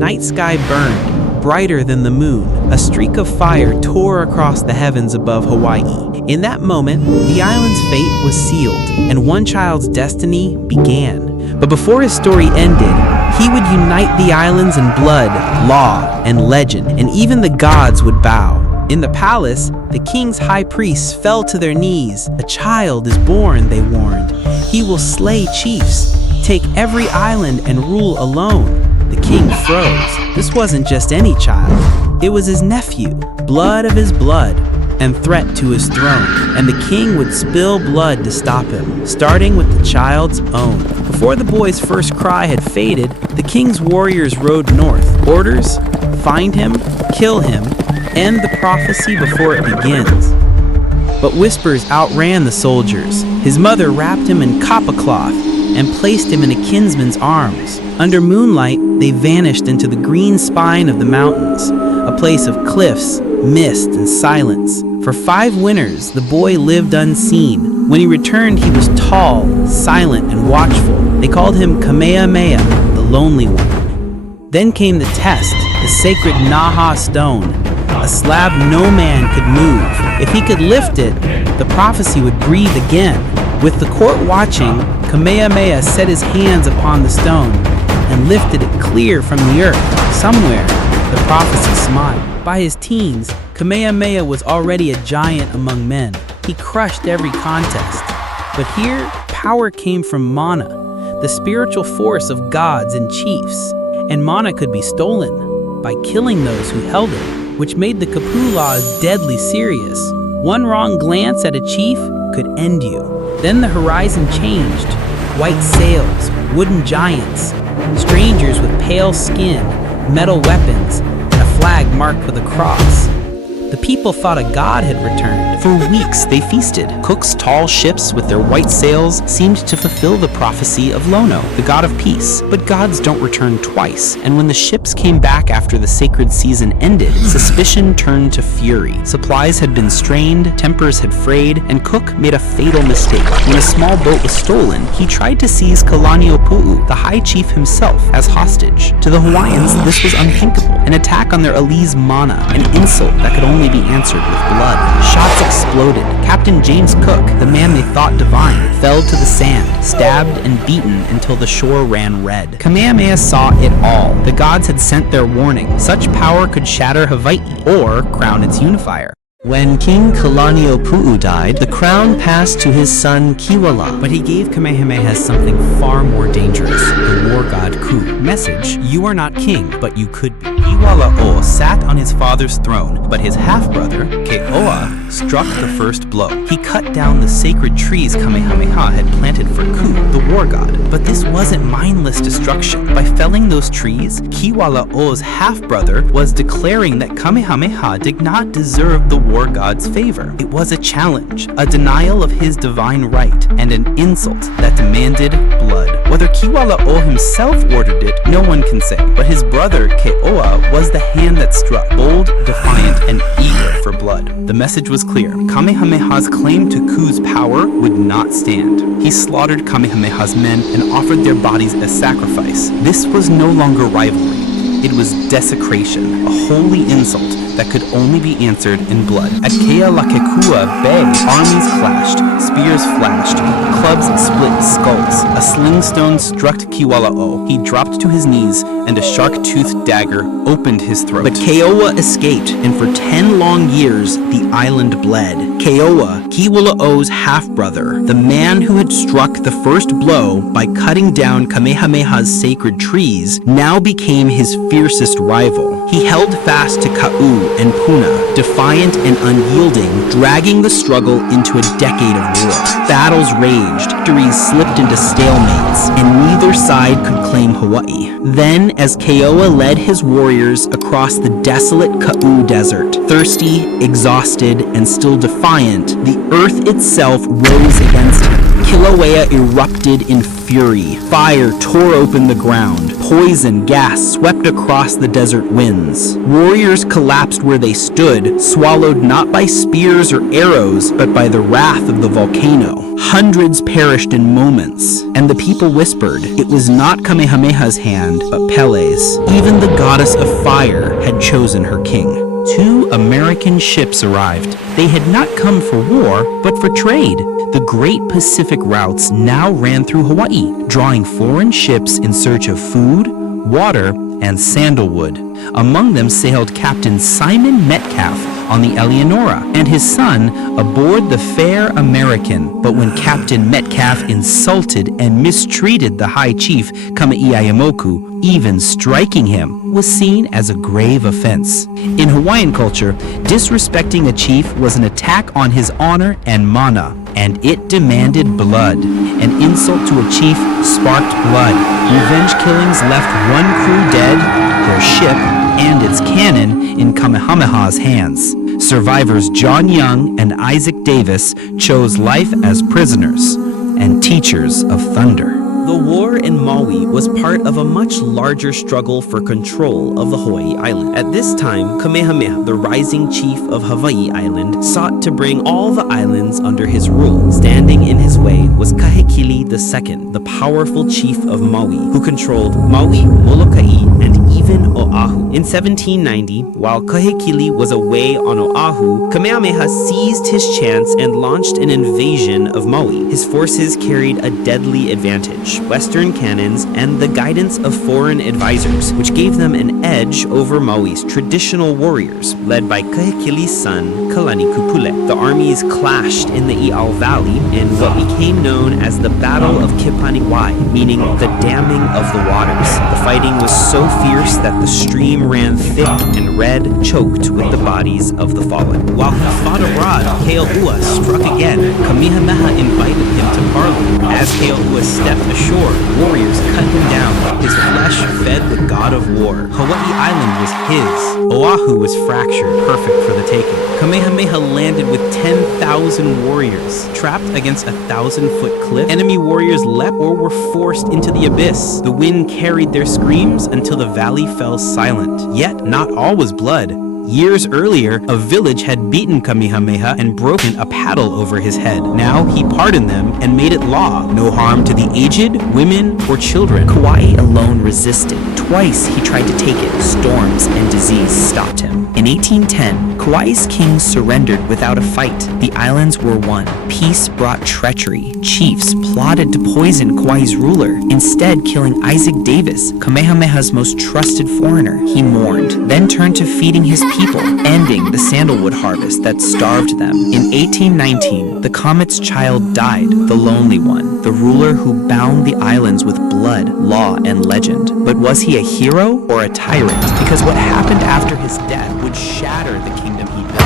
night sky burned, brighter than the moon. A streak of fire tore across the heavens above Hawaii. In that moment, the island's fate was sealed, and one child's destiny began. But before his story ended, he would unite the islands in blood, law, and legend, and even the gods would bow. In the palace, the king's high priests fell to their knees. "A child is born," they warned. "He will slay chiefs, take every island, and rule alone." The king froze. This wasn't just any child. It was his nephew, blood of his blood, and threat to his throne. And the king would spill blood to stop him, starting with the child's own. Before the boy's first cry had faded, the king's warriors rode north. Orders: find him, kill him, end the prophecy before it begins. But whispers outran the soldiers. His mother wrapped him in kapa cloth and placed him in a kinsman's arms. Under moonlight, they vanished into the green spine of the mountains, a place of cliffs, mist, and silence. For 5 winters, the boy lived unseen. When he returned, he was tall, silent, and watchful. They called him Kamehameha, the Lonely One. Then came the test, the sacred Naha Stone, a slab no man could move. If he could lift it, the prophecy would breathe again. With the court watching, Kamehameha set his hands upon the stone and lifted it clear from the earth. Somewhere, the prophecy smiled. By his teens, Kamehameha was already a giant among men. He crushed every contest. But here, power came from mana, the spiritual force of gods and chiefs. And mana could be stolen by killing those who held it, which made the Kapu laws deadly serious. One wrong glance at a chief could end you. Then the horizon changed. White sails, wooden giants, strangers with pale skin, metal weapons, and a flag marked with a cross. The people thought a god had returned. For weeks they feasted. Cook's tall ships with their white sails seemed to fulfill the prophecy of Lono, the god of peace. But gods don't return twice, and when the ships came back after the sacred season ended, suspicion turned to fury. Supplies had been strained, tempers had frayed, and Cook made a fatal mistake. When a small boat was stolen, he tried to seize Kalanikupule, the high chief himself, as hostage. To the Hawaiians, this was unthinkable. An attack on their Ali's mana, an insult that could only be answered with blood. Shots exploded. Captain James Cook, the man they thought divine, fell to the sand, stabbed and beaten until the shore ran red. Kamehameha saw it all. The gods had sent their warning. Such power could shatter Hawaii or crown its unifier. When King Kalanikupule died, the crown passed to his son Kiwala. But he gave Kamehameha something far more dangerous, the war god Ku. Message: you are not king, but you could be. Kiwala'o sat on his father's throne, but his half-brother, Keoa, struck the first blow. He cut down the sacred trees Kamehameha had planted for Ku, the war god. But this wasn't mindless destruction. By felling those trees, Kiwala'o's half-brother was declaring that Kamehameha did not deserve the war god's favor. It was a challenge, a denial of his divine right, and an insult that demanded blood. Whether Kiwala'o himself ordered it, no one can say, but his brother Keoa was the hand that struck, bold, defiant, and eager for blood. The message was clear. Kamehameha's claim to Ku's power would not stand. He slaughtered Kamehameha's men and offered their bodies as sacrifice. This was no longer rivalry. It was desecration, a holy insult that could only be answered in blood. At Kealakekua Bay, armies clashed, spears flashed, clubs split skulls. A sling stone struck Kiwala'o. He dropped to his knees, and a shark-toothed dagger opened his throat. But Keoa escaped, and for 10 long years, the island bled. Keoa, Kiwala'o's half-brother, the man who had struck the first blow by cutting down Kamehameha's sacred trees, now became his fiercest rival. He held fast to Ka'u and Puna, defiant and unyielding, dragging the struggle into a decade of war. Battles raged, victories slipped into stalemates, and neither side could claim Hawaii. Then, as Keoa led his warriors across the desolate Ka'u Desert, thirsty, exhausted, and still defiant, the earth itself rose against him. Kilauea erupted in fury. Fire tore open the ground. Poison gas swept across the desert winds. Warriors collapsed where they stood, swallowed not by spears or arrows, but by the wrath of the volcano. Hundreds perished in moments, and the people whispered, it was not Kamehameha's hand, but Pele's. Even the goddess of fire had chosen her king. 2 American ships arrived. They had not come for war, but for trade. The Great Pacific routes now ran through Hawaii, drawing foreign ships in search of food, water, and sandalwood. Among them sailed Captain Simon Metcalf on the Eleonora and his son aboard the Fair American. But when Captain Metcalf insulted and mistreated the High Chief Kameiaimoku, even striking him was seen as a grave offense. In Hawaiian culture, disrespecting a chief was an attack on his honor and mana, and it demanded blood. An insult to a chief sparked blood. Revenge killings left one crew dead, their ship, and its cannon in Kamehameha's hands. Survivors John Young and Isaac Davis chose life as prisoners and teachers of thunder. The war in Maui was part of a much larger struggle for control of the Hawaii island. At this time, Kamehameha, the rising chief of Hawaii Island, sought to bring all the islands under his rule. Standing in his way was Kahekili II, the powerful chief of Maui, who controlled Maui, Molokai, and even Oahu. In 1790, while Kahekili was away on Oahu, Kamehameha seized his chance and launched an invasion of Maui. His forces carried a deadly advantage: Western cannons and the guidance of foreign advisors, which gave them an edge over Maui's traditional warriors, led by Kahekili's son, Kalanikupule. The armies clashed in the I'au Valley in what became known as the Battle of Kipaniwai, meaning the damming of the waters. The fighting was so fierce that the stream ran thick and red, choked with the bodies of the fallen. While he fought abroad, Keo'ua struck again. Kamehameha invited him to parley. As Keo'ua stepped ashore, warriors cut him down. His flesh fed the god of war. Hawaii Island was his. Oahu was fractured, perfect for the taking. Kamehameha landed with 10,000 warriors. Trapped against a 1,000-foot cliff, enemy warriors leapt or were forced into the abyss. The wind carried their screams until the valley fell silent. Yet not all was blood. Years earlier, a village had beaten Kamehameha and broken a paddle over his head. Now he pardoned them and made it law. No harm to the aged, women, or children. Kauai alone resisted. Twice he tried to take it. Storms and disease stopped him. In 1810, Kauai's king surrendered without a fight. The islands were won. Peace brought treachery. Chiefs plotted to poison Kauai's ruler, instead killing Isaac Davis, Kamehameha's most trusted foreigner. He mourned, then turned to feeding his people, ending the sandalwood harvest that starved them. In 1819, the comet's child died, the lonely one, the ruler who bound the islands with blood, law, and legend. But was he a hero or a tyrant? Because what happened after his death would shatter the kingdom he built.